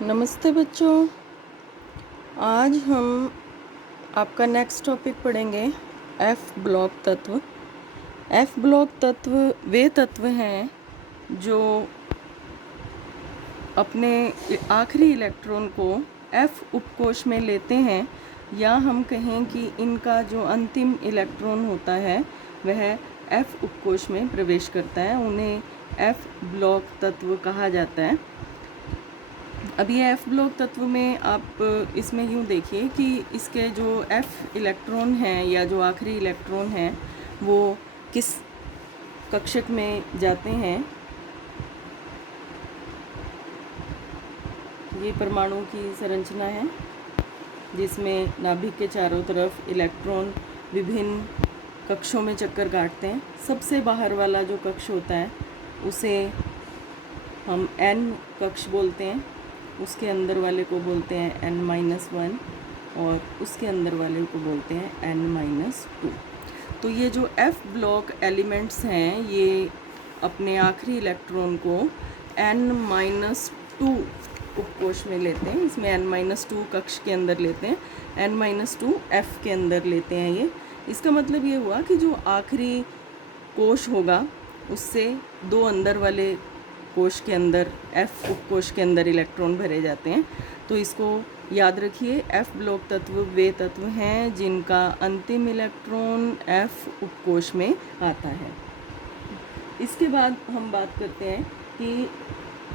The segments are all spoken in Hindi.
नमस्ते बच्चों। आज हम आपका नेक्स्ट टॉपिक पढ़ेंगे एफ ब्लॉक तत्व। एफ ब्लॉक तत्व वे तत्व हैं जो अपने आखिरी इलेक्ट्रॉन को एफ उपकोष में लेते हैं, या हम कहें कि इनका जो अंतिम इलेक्ट्रॉन होता है वह एफ उपकोष में प्रवेश करता है। उन्हें एफ ब्लॉक तत्व कहा जाता है। अब ये एफ ब्लॉक तत्व में आप इसमें यूँ देखिए कि इसके जो एफ इलेक्ट्रॉन हैं या जो आखिरी इलेक्ट्रॉन हैं वो किस कक्षक में जाते हैं। ये परमाणु की संरचना है जिसमें नाभिक के चारों तरफ इलेक्ट्रॉन विभिन्न कक्षों में चक्कर काटते हैं। सबसे बाहर वाला जो कक्ष होता है उसे हम एन कक्ष बोलते हैं, उसके अंदर वाले को बोलते हैं n-1 और उसके अंदर वाले को बोलते हैं n-2। तो ये जो f ब्लॉक एलिमेंट्स हैं ये अपने आखिरी इलेक्ट्रॉन को n-2 उपकोष में लेते हैं। इसमें n-2 कक्ष के अंदर लेते हैं, n-2 f के अंदर लेते हैं। ये इसका मतलब ये हुआ कि जो आखिरी कोश होगा उससे दो अंदर वाले कोश के अंदर एफ उपकोष के अंदर इलेक्ट्रॉन भरे जाते हैं। तो इसको याद रखिए, एफ ब्लॉक तत्व वे तत्व हैं जिनका अंतिम इलेक्ट्रॉन एफ उपकोष में आता है। इसके बाद हम बात करते हैं कि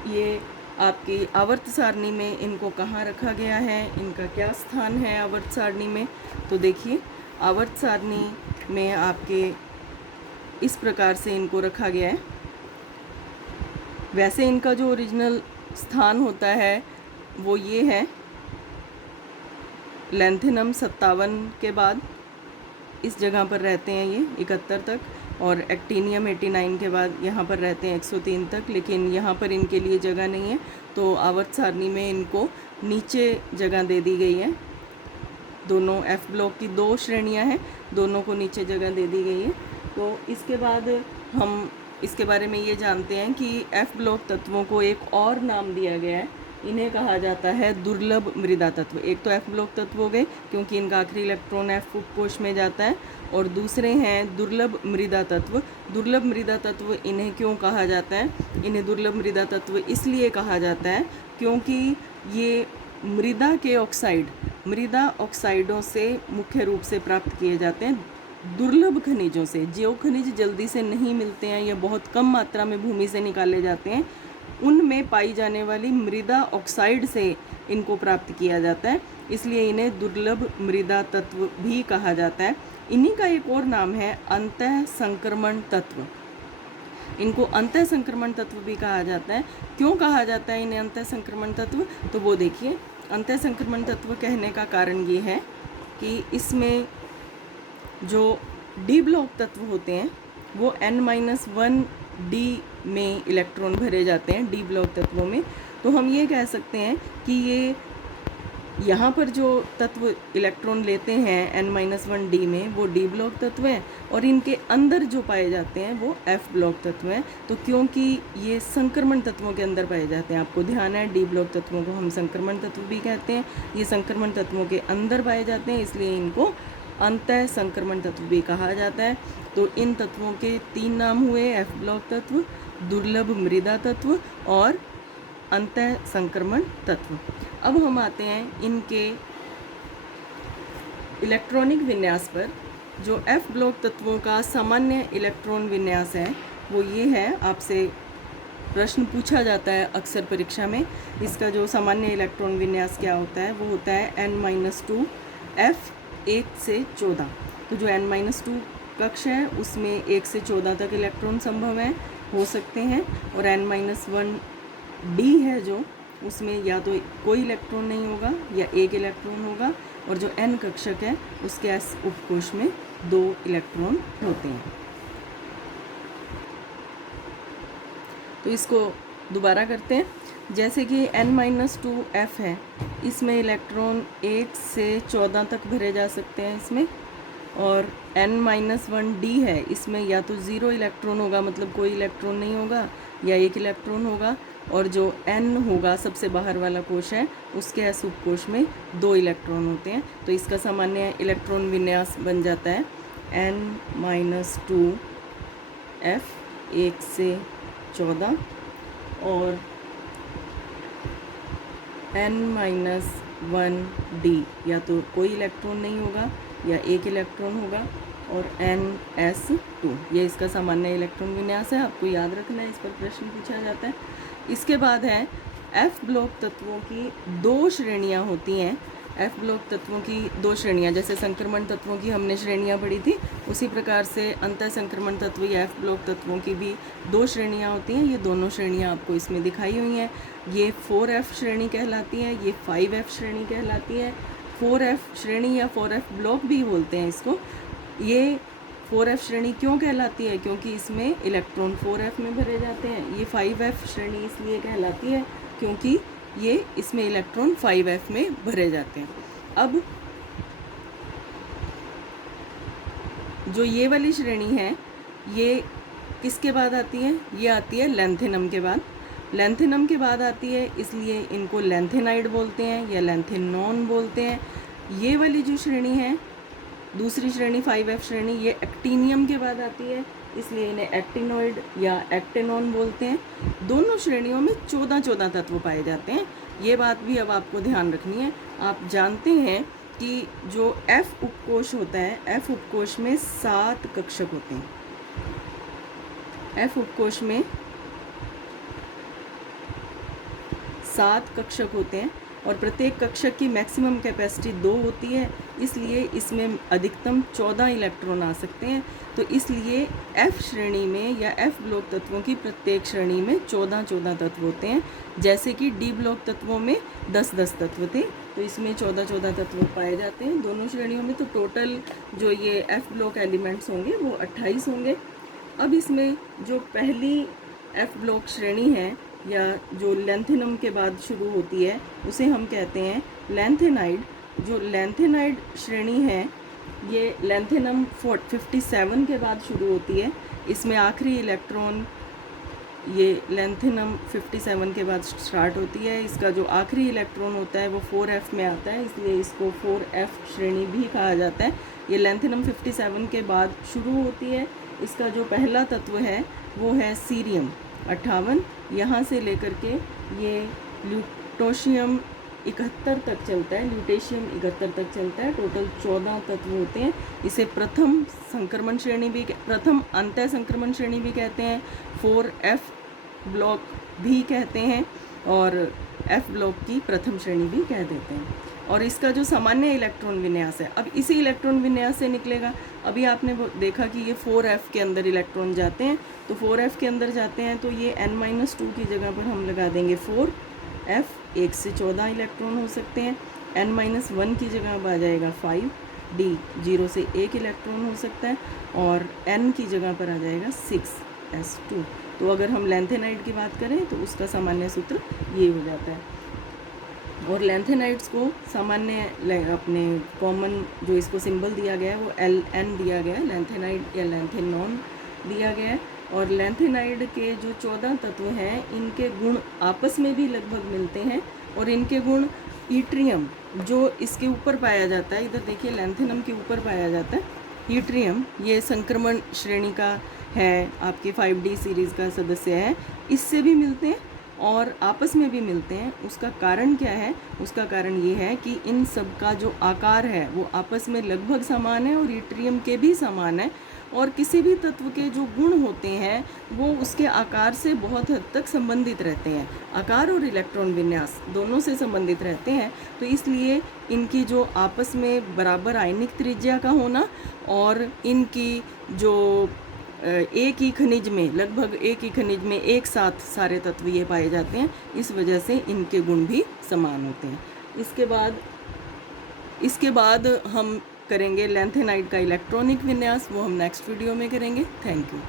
ये आपकी आवर्त सारणी में इनको कहाँ रखा गया है, इनका क्या स्थान है आवर्त सारणी में। तो देखिए, आवर्त सारणी में आपके इस प्रकार से इनको रखा गया है। वैसे इनका जो ओरिजिनल स्थान होता है वो ये है, लेंथेनम 57 के बाद इस जगह पर रहते हैं ये 71 तक, और एक्टीनियम 89 के बाद यहाँ पर रहते हैं 103 तक। लेकिन यहाँ पर इनके लिए जगह नहीं है, तो आवर्त सारणी में इनको नीचे जगह दे दी गई है। दोनों एफ ब्लॉक की दो श्रेणियाँ हैं, दोनों को नीचे जगह दे दी गई है। तो इसके बाद हम इसके बारे में ये जानते हैं कि एफ ब्लॉक तत्वों को एक और नाम दिया गया है। इन्हें कहा जाता है दुर्लभ मृदा तत्व। एक तो एफ ब्लॉक तत्व हो गए क्योंकि इनका आखिरी इलेक्ट्रॉन एफ उपकोष में जाता है, और दूसरे हैं दुर्लभ मृदा तत्व। दुर्लभ मृदा तत्व इन्हें क्यों कहा जाता है? इन्हें दुर्लभ मृदा तत्व इसलिए कहा जाता है क्योंकि ये मृदा के ऑक्साइड, मृदा ऑक्साइडों से मुख्य रूप से प्राप्त किए जाते हैं, दुर्लभ खनिजों से। जो खनिज जल्दी से नहीं मिलते हैं या बहुत कम मात्रा में भूमि से निकाले जाते हैं, उनमें पाई जाने वाली मृदा ऑक्साइड से इनको प्राप्त किया जाता है, इसलिए इन्हें दुर्लभ मृदा तत्व भी कहा जाता है। इन्हीं का एक और नाम है अंतः संक्रमण तत्व। इनको अंतः संक्रमण तत्व भी कहा जाता है। क्यों कहा जाता है इन्हें अंतः संक्रमण तत्व? तो वो देखिए, अंतः संक्रमण तत्व कहने का कारण ये है कि इसमें जो डी ब्लॉक तत्व होते हैं वो n-1 डी में इलेक्ट्रॉन भरे जाते हैं, डी ब्लॉक तत्वों में। तो हम ये कह सकते हैं कि ये यहाँ पर जो तत्व इलेक्ट्रॉन लेते हैं n-1 डी में वो डी ब्लॉक तत्व हैं, और इनके अंदर जो पाए जाते हैं वो एफ ब्लॉक तत्व हैं। तो क्योंकि ये संक्रमण तत्वों के अंदर पाए जाते हैं, आपको ध्यान है डी ब्लॉक तत्वों को हम संक्रमण तत्व भी कहते हैं, ये संक्रमण तत्वों के अंदर पाए जाते हैं, इसलिए इनको अंतः संक्रमण तत्व भी कहा जाता है। तो इन तत्वों के तीन नाम हुए, एफ ब्लॉक तत्व, दुर्लभ मृदा तत्व और अंतः संक्रमण तत्व। अब हम आते हैं इनके इलेक्ट्रॉनिक विन्यास पर। जो एफ ब्लॉक तत्वों का सामान्य इलेक्ट्रॉन विन्यास है वो ये है, आपसे प्रश्न पूछा जाता है अक्सर परीक्षा में। इसका जो सामान्य इलेक्ट्रॉन विन्यास क्या होता है वो होता है n-2 f 1 से 14। तो जो n-2 कक्ष है उसमें 1 से 14 तक इलेक्ट्रॉन संभव है, हो सकते हैं, और n-1 डी है जो उसमें या तो कोई इलेक्ट्रॉन नहीं होगा या एक इलेक्ट्रॉन होगा, और जो n कक्षक है उसके एस उपकोष में 2 इलेक्ट्रॉन होते हैं। तो इसको दोबारा करते हैं। जैसे कि n-2 f है, इसमें इलेक्ट्रॉन 1 से 14 तक भरे जा सकते हैं इसमें, और n-1 डी है, इसमें या तो 0 इलेक्ट्रॉन होगा, मतलब कोई इलेक्ट्रॉन नहीं होगा, या एक इलेक्ट्रॉन होगा, और जो n होगा सबसे बाहर वाला कोश है उसके s उपकोश में 2 इलेक्ट्रॉन होते हैं। तो इसका सामान्य इलेक्ट्रॉन विन्यास बन जाता है n-2 f 1 से 14 और n-1d, या तो कोई इलेक्ट्रॉन नहीं होगा या एक इलेक्ट्रॉन होगा, और ns2 ये इसका सामान्य इलेक्ट्रॉन विन्यास है। आपको याद रखना है, इस पर प्रश्न पूछा जाता है। इसके बाद है f ब्लॉक तत्वों की 2 श्रेणियां होती हैं। f ब्लॉक तत्वों की 2 श्रेणियां, जैसे संक्रमण तत्वों की हमने श्रेणियां पढ़ी थी, उसी प्रकार से अंतः संक्रमण तत्व या f ब्लॉक तत्वों की भी 2 श्रेणियां होती हैं। ये दोनों श्रेणियां आपको इसमें दिखाई हुई हैं। ये 4f श्रेणी कहलाती है, ये 5f श्रेणी कहलाती है। 4f श्रेणी या 4f ब्लॉक भी बोलते हैं इसको। ये 4f श्रेणी क्यों कहलाती है? क्योंकि इसमें इलेक्ट्रॉन 4f में भरे जाते हैं। ये 5f श्रेणी इसलिए कहलाती है क्योंकि ये इसमें इलेक्ट्रॉन 5f में भरे जाते हैं। अब जो ये वाली श्रेणी है ये किसके बाद आती है? ये आती है लैंथेनम के बाद। लैंथेनम के बाद आती है, इसलिए इनको लैंथेनाइड बोलते हैं या लैंथेनॉन बोलते हैं। ये वाली जो श्रेणी है, दूसरी श्रेणी 5f श्रेणी, ये एक्टिनियम के बाद आती है, इसलिए इन्हें एक्टिनॉइड या एक्टेनॉन बोलते हैं। दोनों श्रेणियों में 14 तत्व पाए जाते हैं। ये बात भी अब आपको ध्यान रखनी है। आप जानते हैं कि जो f उपकोश होता है, f उपकोश में 7 कक्षक होते हैं। f उपकोश में 7 कक्षक होते हैं और प्रत्येक कक्षक की मैक्सिमम कैपेसिटी 2 होती है, इसलिए इसमें अधिकतम 14 इलेक्ट्रॉन आ सकते हैं। तो इसलिए F श्रेणी में या F ब्लॉक तत्वों की प्रत्येक श्रेणी में 14 तत्व होते हैं। जैसे कि D ब्लॉक तत्वों में 10 तत्व थे, तो इसमें 14 तत्व पाए जाते हैं दोनों श्रेणियों में। तो टोटल जो ये F ब्लॉक एलिमेंट्स होंगे वो 28 होंगे। अब इसमें जो पहली F ब्लॉक श्रेणी है या जो लैंथेनम के बाद शुरू होती है उसे हम कहते हैं लैंथेनाइड। जो लैंथेनाइड श्रेणी है ये लैंथेनम 57 के बाद शुरू होती है। इसमें आखिरी इलेक्ट्रॉन ये लैंथेनम 57 के बाद स्टार्ट होती है। इसका जो आखिरी इलेक्ट्रॉन होता है वो 4f में आता है, इसलिए इसको 4f श्रेणी भी कहा जाता है। ये लैंथेनम 57 के बाद शुरू होती है। इसका जो पहला तत्व है वो है सीरियम 58, यहाँ से लेकर के ये ल्यूटोशियम 71 तक चलता है, ल्यूटेशियम 71 तक चलता है। टोटल 14 तत्व होते हैं। इसे प्रथम संक्रमण श्रेणी भी, प्रथम अंतः संक्रमण श्रेणी भी कहते हैं, 4f ब्लॉक भी कहते हैं और f ब्लॉक की प्रथम श्रेणी भी कह देते हैं। और इसका जो सामान्य इलेक्ट्रॉन विन्यास है, अब इसी इलेक्ट्रॉन विन्यास से निकलेगा। अभी आपने देखा कि ये 4f के अंदर इलेक्ट्रॉन जाते हैं, तो 4f के अंदर जाते हैं तो ये n-2 की जगह पर हम लगा देंगे 4f, 1 से 14 इलेक्ट्रॉन हो सकते हैं। n-1 की जगह पर आ जाएगा 5d, 0 से 1 इलेक्ट्रॉन हो सकता है, और n की जगह पर आ जाएगा 6s2। तो अगर हम लैंथेनाइड की बात करें तो उसका सामान्य सूत्र ये हो जाता है। और लैंथेनाइड्स को सामान्य अपने कॉमन जो इसको सिंबल दिया गया है वो Ln दिया गया है, लैंथेनाइड या लैंथेनॉन दिया गया है। और लैंथेनाइड के जो 14 तत्व हैं इनके गुण आपस में भी लगभग मिलते हैं, और इनके गुण ईट्रियम जो इसके ऊपर पाया जाता है, इधर देखिए लैंथेनम के ऊपर पाया जाता है ईट्रियम, ये संक्रमण श्रेणी का है, आपके 5D सीरीज़ का सदस्य है, इससे भी मिलते हैं और आपस में भी मिलते हैं। उसका कारण क्या है? उसका कारण ये है कि इन सब का जो आकार है वो आपस में लगभग समान है और ईट्रियम के भी समान है, और किसी भी तत्व के जो गुण होते हैं वो उसके आकार से बहुत हद तक संबंधित रहते हैं। आकार और इलेक्ट्रॉन विन्यास दोनों से संबंधित रहते हैं। तो इसलिए इनकी जो आपस में बराबर आयनिक त्रिज्या का होना और इनकी जो एक ही खनिज में, लगभग एक ही खनिज में एक साथ सारे तत्व ये पाए जाते हैं, इस वजह से इनके गुण भी समान होते हैं। इसके बाद हम करेंगे लैंथेनाइड का इलेक्ट्रॉनिक विन्यास, वो हम नेक्स्ट वीडियो में करेंगे। Thank you.